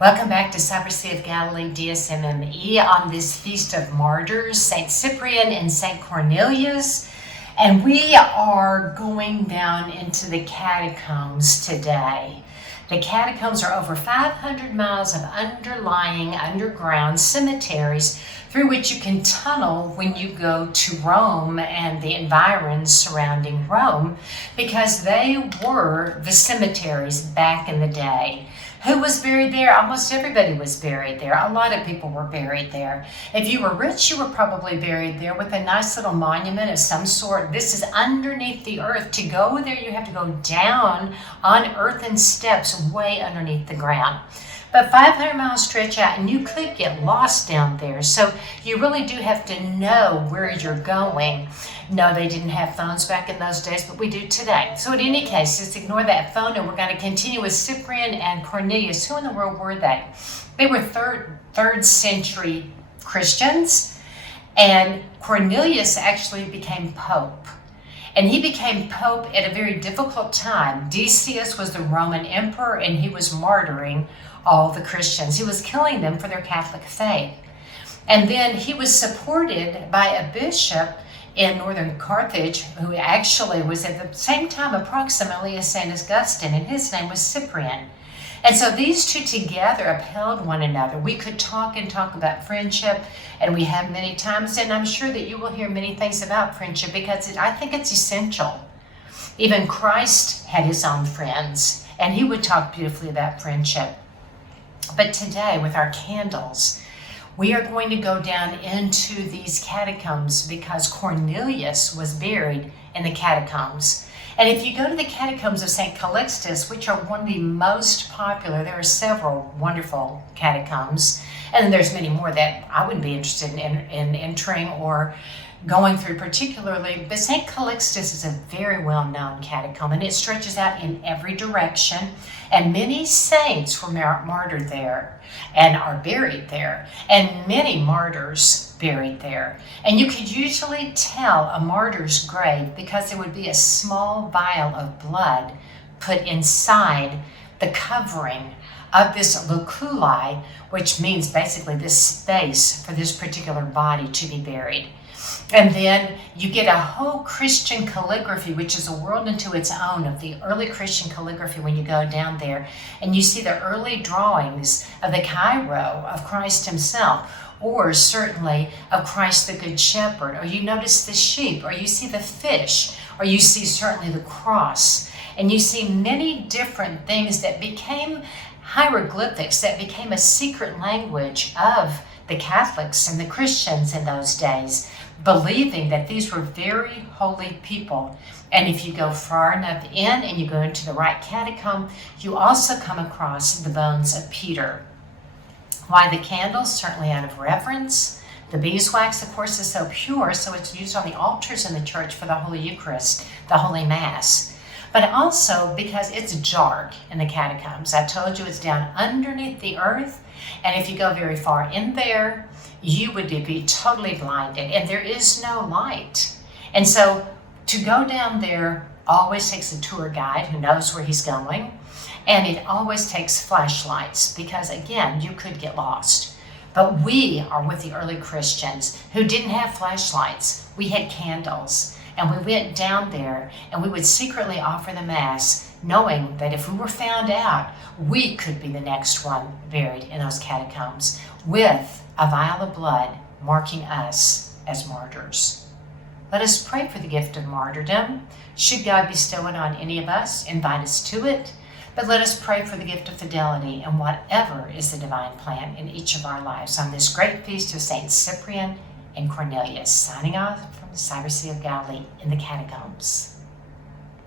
Welcome back to Cyber Sea of Galilee, DSMME, on this Feast of Martyrs, St. Cyprian and St. Cornelius. And we are going down into the catacombs today. The catacombs are over 500 miles of underground cemeteries through which you can tunnel when you go to Rome and the environs surrounding Rome, because they were the cemeteries back in the day. Who was buried there? Almost everybody was buried there. A lot of people were buried there. If you were rich, you were probably buried there with a nice little monument of some sort. This is underneath the earth. To go there, you have to go down on earthen steps way underneath the ground. But 500 miles stretch out, and you could get lost down there. So you really do have to know where you're going. No, they didn't have phones back in those days, but we do today. So in any case, just ignore that phone, and we're going to continue with Cyprian and Cornelius. Who in the world were they? They were third century Christians, and Cornelius actually became Pope. And he became Pope at a very difficult time. Decius was the Roman emperor, and he was martyring all the Christians. He was killing them for their Catholic faith. And then he was supported by a bishop in northern Carthage, who actually was at the same time approximately as St. Augustine, and his name was Cyprian. And so these two together upheld one another. We could talk about friendship, and we have many times, and I'm sure that you will hear many things about friendship, because I think it's essential. Even Christ had his own friends, and he would talk beautifully about friendship. But today, with our candles, we are going to go down into these catacombs, because Cornelius was buried in the catacombs. And if you go to the catacombs of St. Calixtus, which are one of the most popular, there are several wonderful catacombs, and then there's many more that I wouldn't be interested in entering or going through particularly, but St. Calixtus is a very well-known catacomb, and it stretches out in every direction, and many saints were martyred there and are buried there, and many martyrs buried there. And you could usually tell a martyr's grave because there would be a small vial of blood put inside the covering of this loculi, which means basically this space for this particular body to be buried. And then you get a whole Christian calligraphy, which is a world unto its own, of the early Christian calligraphy when you go down there. And you see the early drawings of the Cairo of Christ himself, or certainly of Christ the Good Shepherd. Or you notice the sheep, or you see the fish, or you see certainly the cross. And you see many different things that became hieroglyphics, that became a secret language of the Catholics and the Christians in those days, believing that these were very holy people. And if you go far enough in and you go into the right catacomb, you also come across the bones of Peter. Why the candles? Certainly out of reverence. The beeswax, of course, is so pure, so it's used on the altars in the church for the Holy Eucharist, the Holy Mass. But also because it's dark in the catacombs. I told you it's down underneath the earth, and if you go very far in there, you would be totally blinded, and there is no light. And so to go down there always takes a tour guide who knows where he's going, and it always takes flashlights, because again, you could get lost. But we are with the early Christians who didn't have flashlights. We had candles, and we went down there, and we would secretly offer the Mass, knowing that if we were found out, we could be the next one buried in those catacombs with a vial of blood marking us as martyrs. Let us pray for the gift of martyrdom. Should God bestow it on any of us, invite us to it. But let us pray for the gift of fidelity and whatever is the divine plan in each of our lives on this great feast of St. Cyprian and Cornelius. Signing off from the Cyber Sea of Galilee in the catacombs.